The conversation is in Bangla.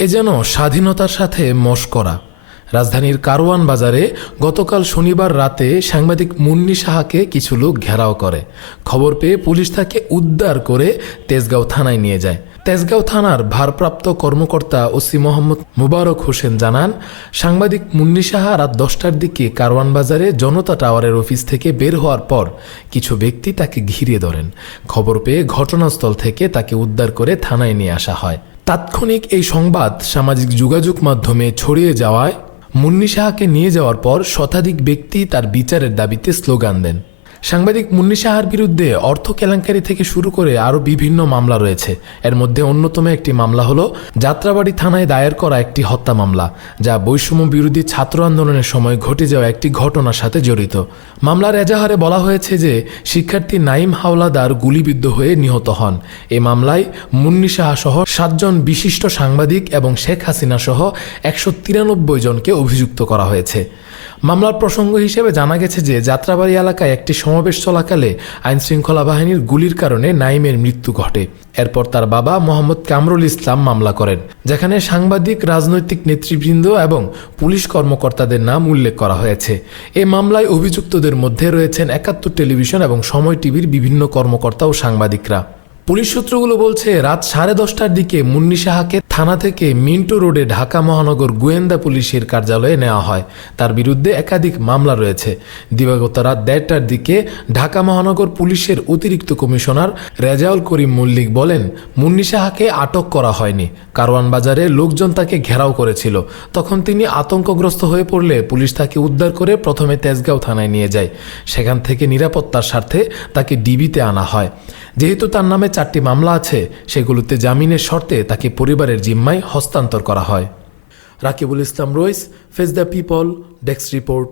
এ যেন স্বাধীনতার সাথে মস্করা রাজধানীর কারওয়ান বাজারে গতকাল শনিবার রাতে সাংবাদিক মুন্নি সাহাকে কিছু লোক ঘেরাও করে। খবর পেয়ে পুলিশ তাকে উদ্ধার করে তেজগাঁও থানায় নিয়ে যায়। তেজগাঁও থানার ভারপ্রাপ্ত কর্মকর্তা ওসি মোহাম্মদ মুবারক হোসেন জানান, সাংবাদিক মুন্নি সাহা রাত দশটার দিকে কারওয়ান বাজারে জনতা টাওয়ারের অফিস থেকে বের হওয়ার পর কিছু ব্যক্তি তাকে ঘিরে ধরেন। খবর পেয়ে ঘটনাস্থল থেকে তাকে উদ্ধার করে থানায় নিয়ে আসা হয়। তাৎক্ষণিক এই সংবাদ সামাজিক যোগাযোগ মাধ্যমে ছড়িয়ে যাওয়ায় মুন্নি সাহাকে নিয়ে যাওয়ার পর শতাধিক ব্যক্তি তার বিচারের দাবিতে স্লোগান দেন। সাংবাদিক মুন্নি সাহার বিরুদ্ধে অর্থ কেলেঙ্কারি থেকে শুরু করে আরও বিভিন্ন মামলা রয়েছে। এর মধ্যে অন্যতম একটি মামলা হলো যাত্রাবাড়ি থানায় দায়ের করা একটি হত্যা মামলা, যা বৈষম্য বিরোধী ছাত্র আন্দোলনের সময় ঘটে যাওয়া একটি ঘটনার সাথে জড়িত। মামলার এজাহারে বলা হয়েছে যে, শিক্ষার্থী নাইম হাওলাদার গুলিবিদ্ধ হয়ে নিহত হন। এ মামলায় মুন্নি সাহা সহ সাতজন বিশিষ্ট সাংবাদিক এবং শেখ হাসিনা সহ একশো তিরানব্বই জনকে অভিযুক্ত করা হয়েছে। মামলার প্রসঙ্গ হিসেবে জানা গেছে যে যাত্রাবাড়ি এলাকায় একটি সমাবেশ চলাকালে আইনশৃঙ্খলা বাহিনীর গুলির কারণে নাইমের মৃত্যু ঘটে। এরপর তার বাবা মোহাম্মদ কামরুল ইসলাম মামলা করেন, যেখানে সাংবাদিক, রাজনৈতিক নেতৃবৃন্দ এবং পুলিশ কর্মকর্তাদের নাম উল্লেখ করা হয়েছে। এ মামলায় অভিযুক্তদের মধ্যে রয়েছেন একাত্তর টেলিভিশন এবং সময় টিভির বিভিন্ন কর্মকর্তা ও সাংবাদিকরা। পুলিশ সূত্রগুলো বলছে, রাত সাড়ে দশটার দিকে মুন্নি সাহাকে থানা থেকে মিন্টো রোডে ঢাকা মহানগর গোয়েন্দা পুলিশের কার্যালয়ে নেওয়া হয়। তার বিরুদ্ধে একাধিক মামলা রয়েছে। দিবাগত রাত দেড়টার দিকে ঢাকা মহানগর পুলিশের অতিরিক্ত কমিশনার রেজাউল করিম মল্লিক বলেন, মুন্নি সাহাকে আটক করা হয়নি। কারওয়ান বাজারে লোকজন তাকে ঘেরাও করেছিল। তখন তিনি আতঙ্কগ্রস্ত হয়ে পড়লে পুলিশ তাকে উদ্ধার করে প্রথমে তেজগাঁও থানায় নিয়ে যায়। সেখান থেকে নিরাপত্তার স্বার্থে তাকে ডিবিতে আনা হয়। যেহেতু তার নামে চারটি মামলা আছে, সেগুলোতে জামিনের শর্তে তাকে পরিবারের জিম্মায় হস্তান্তর করা হয়। Rakibul Islam Rais face the people desk report